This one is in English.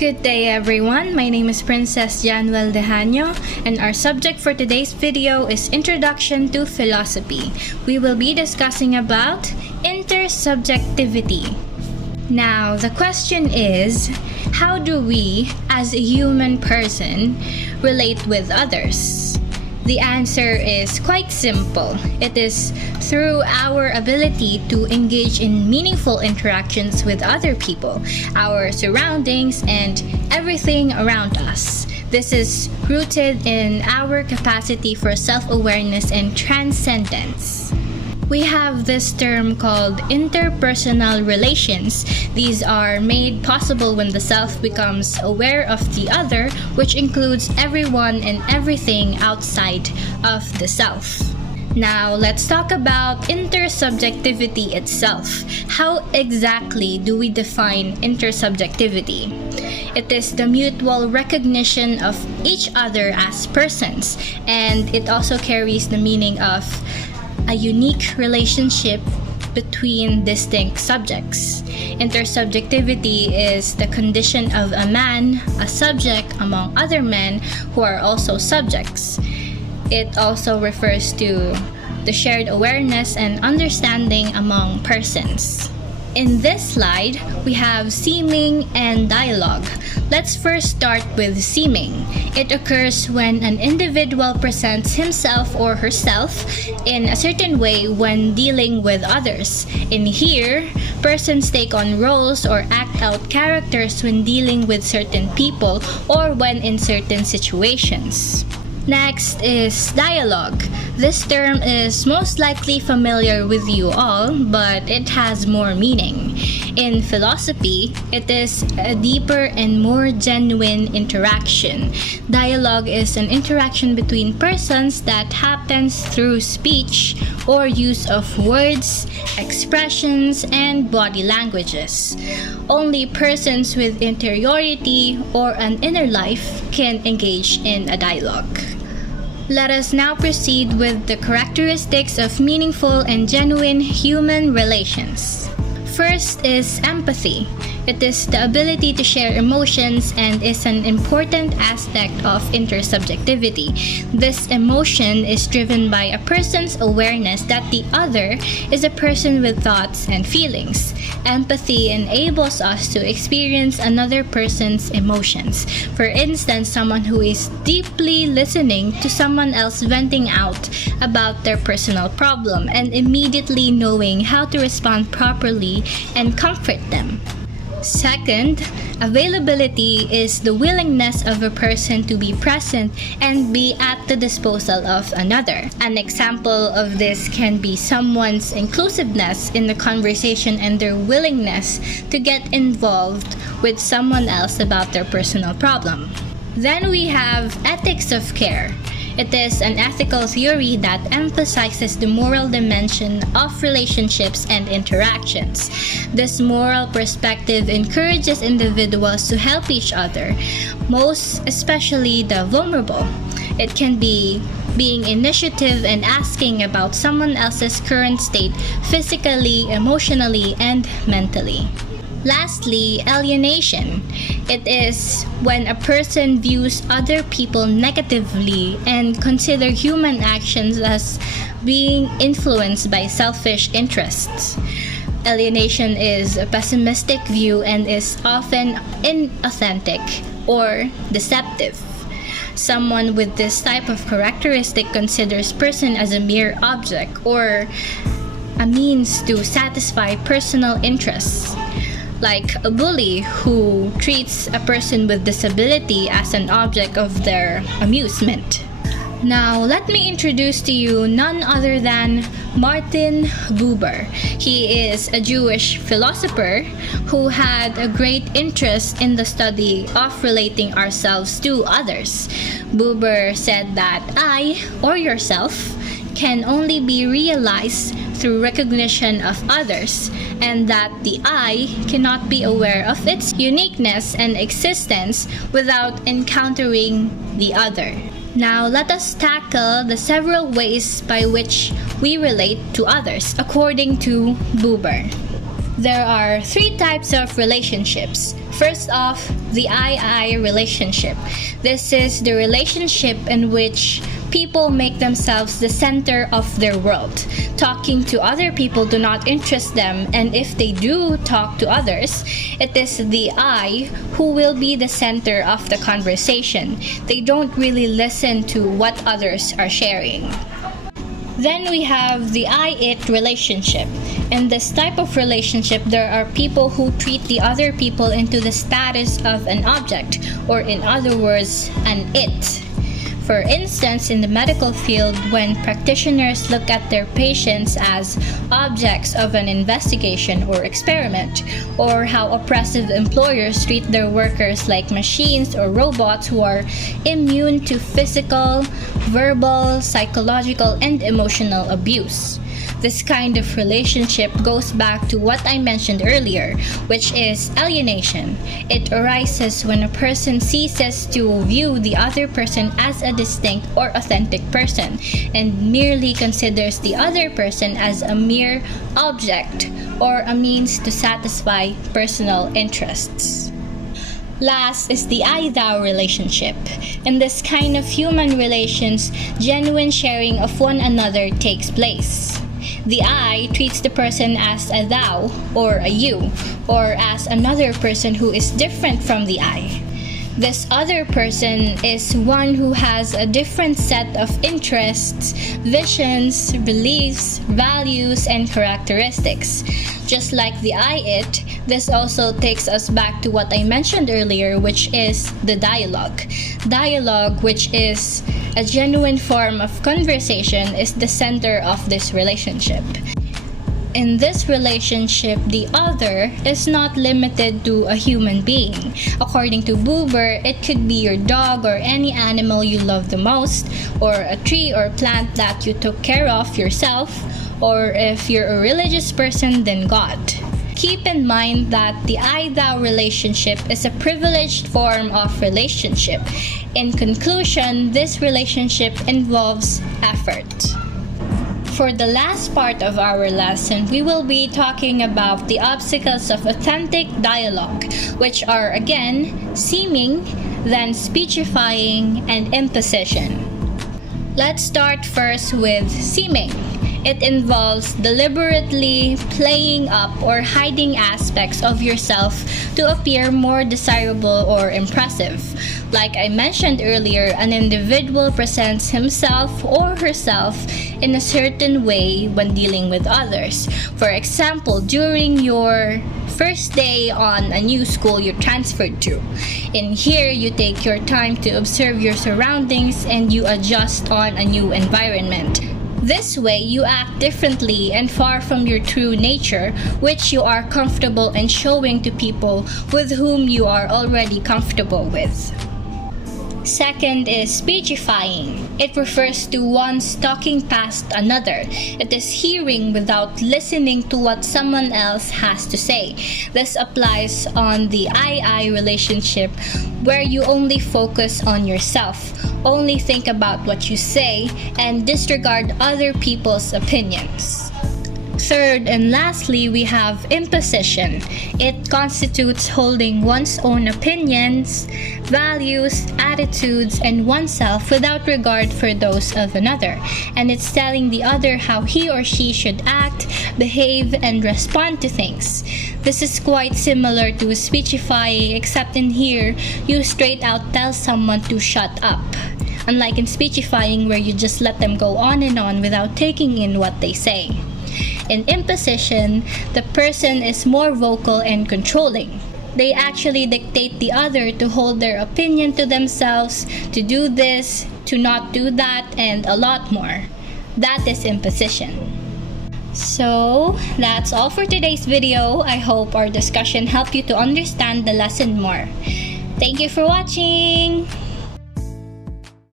Good day everyone, my name is Princess Januel Dehanyo and our subject for today's video is Introduction to Philosophy. We will be discussing about intersubjectivity. Now, the question is, how do we, as a human person, relate with others? The answer is quite simple. It is through our ability to engage in meaningful interactions with other people, our surroundings, and everything around us. This is rooted in our capacity for self-awareness and transcendence. We have this term called interpersonal relations. These are made possible when the self becomes aware of the other, which includes everyone and everything outside of the self. Now, let's talk about intersubjectivity itself. How exactly do we define intersubjectivity? It is the mutual recognition of each other as persons, and it also carries the meaning of a unique relationship between distinct subjects. Intersubjectivity is the condition of a man, a subject among other men who are also subjects. It also refers to the shared awareness and understanding among persons. In this slide, we have seeming and dialogue. Let's first start with seeming. It occurs when an individual presents himself or herself in a certain way when dealing with others. In here, persons take on roles or act out characters when dealing with certain people or when in certain situations. Next is dialogue. This term is most likely familiar with you all, but it has more meaning. In philosophy, it is a deeper and more genuine interaction. Dialogue is an interaction between persons that happens through speech or use of words, expressions, and body languages. Only persons with interiority or an inner life can engage in a dialogue. Let us now proceed with the characteristics of meaningful and genuine human relations. First is empathy. It is the ability to share emotions and is an important aspect of intersubjectivity. This emotion is driven by a person's awareness that the other is a person with thoughts and feelings. Empathy enables us to experience another person's emotions. For instance, someone who is deeply listening to someone else venting out about their personal problem and immediately knowing how to respond properly and comfort them. Second, availability is the willingness of a person to be present and be at the disposal of another. An example of this can be someone's inclusiveness in the conversation and their willingness to get involved with someone else about their personal problem. Then we have ethics of care. It is an ethical theory that emphasizes the moral dimension of relationships and interactions. This moral perspective encourages individuals to help each other, most especially the vulnerable. It can be being initiative and asking about someone else's current state physically, emotionally, and mentally. Lastly, alienation. It is when a person views other people negatively and consider human actions as being influenced by selfish interests. Alienation is a pessimistic view and is often inauthentic or deceptive. Someone with this type of characteristic considers person as a mere object or a means to satisfy personal interests. Like a bully who treats a person with disability as an object of their amusement. Now, let me introduce to you none other than Martin Buber. He is a Jewish philosopher who had a great interest in the study of relating ourselves to others. Buber said that I, or yourself, can only be realized through recognition of others, and that the I cannot be aware of its uniqueness and existence without encountering the other. Now, let us tackle the several ways by which we relate to others, according to Buber. There are three types of relationships. First off, the I relationship. This is the relationship in which people make themselves the center of their world. Talking to other people do not interest them, and if they do talk to others, it is the I who will be the center of the conversation. They don't really listen to what others are sharing. Then we have the I-it relationship. In this type of relationship, there are people who treat the other people into the status of an object, or in other words, an it. For instance, in the medical field, when practitioners look at their patients as objects of an investigation or experiment, or how oppressive employers treat their workers like machines or robots who are immune to physical, verbal, psychological, and emotional abuse. This kind of relationship goes back to what I mentioned earlier, which is alienation. It arises when a person ceases to view the other person as a distinct or authentic person and merely considers the other person as a mere object or a means to satisfy personal interests. Last is the I-thou relationship. In this kind of human relations, genuine sharing of one another takes place. The I treats the person as a thou or a you, or as another person who is different from the I. This other person is one who has a different set of interests, visions, beliefs, values, and characteristics. Just like the I-it, this also takes us back to what I mentioned earlier, which is the dialogue. Dialogue, which is a genuine form of conversation, is the center of this relationship. In this relationship, the other is not limited to a human being. According to Buber, it could be your dog or any animal you love the most, or a tree or plant that you took care of yourself, or if you're a religious person, then God. Keep in mind that the I-thou relationship is a privileged form of relationship. In conclusion, this relationship involves effort. For the last part of our lesson, we will be talking about the obstacles of authentic dialogue, which are again seeming, then speechifying, and imposition. Let's start first with seeming. It involves deliberately playing up or hiding aspects of yourself to appear more desirable or impressive. Like I mentioned earlier, an individual presents himself or herself in a certain way when dealing with others. For example, during your first day on a new school you transferred to. In here, you take your time to observe your surroundings and you adjust on a new environment. This way, you act differently and far from your true nature, which you are comfortable in showing to people with whom you are already comfortable with. Second is speechifying. It refers to one talking past another. It is hearing without listening to what someone else has to say. This applies on the I relationship, where you only focus on yourself, only think about what you say, and disregard other people's opinions. Third and lastly, we have imposition. It constitutes holding one's own opinions, values, attitudes, and oneself without regard for those of another. And it's telling the other how he or she should act, behave, and respond to things. This is quite similar to speechifying, except in here, you straight out tell someone to shut up. Unlike in speechifying, where you just let them go on and on without taking in what they say. In imposition, the person is more vocal and controlling. They actually dictate the other to hold their opinion to themselves, to do this, to not do that, and a lot more. That is imposition. So, that's all for today's video. I hope our discussion helped you to understand the lesson more. Thank you for watching!